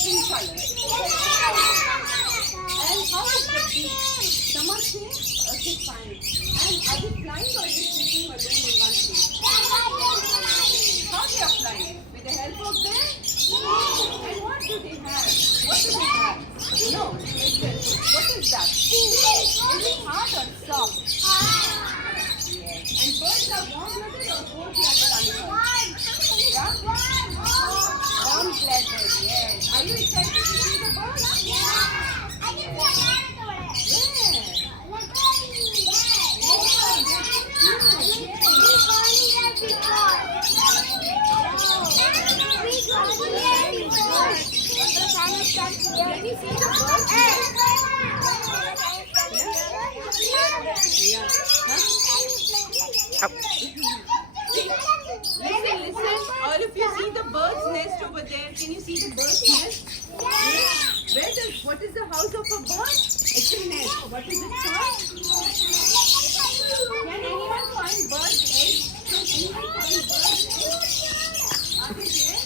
different colors. And how is the beak? Some are same? Okay, fine. And are they flying or are they sitting alone in one place? How they are flying? With the help of their? And what do they have? What do they have? No, listen. What is that? Is it hard or soft? Yes. And birds are warm-blooded or cold-blooded animals? Yeah? Warm-blooded, yes. Are you excited to see the birds? Can you see the birds? Yeah. Huh? Listen. All of you see the bird's nest over there. Can you see the bird's nest? Yeah. What is the house of a bird? It's a nest. What is it called? Can anyone find bird's eggs? Can anyone find bird's eggs? Are they there?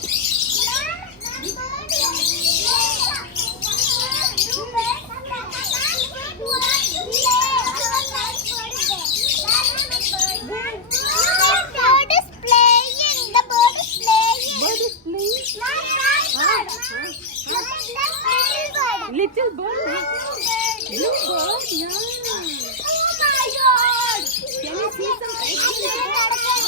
Little bird. Blue bird, yeah. Oh my God! Can you see some eggs?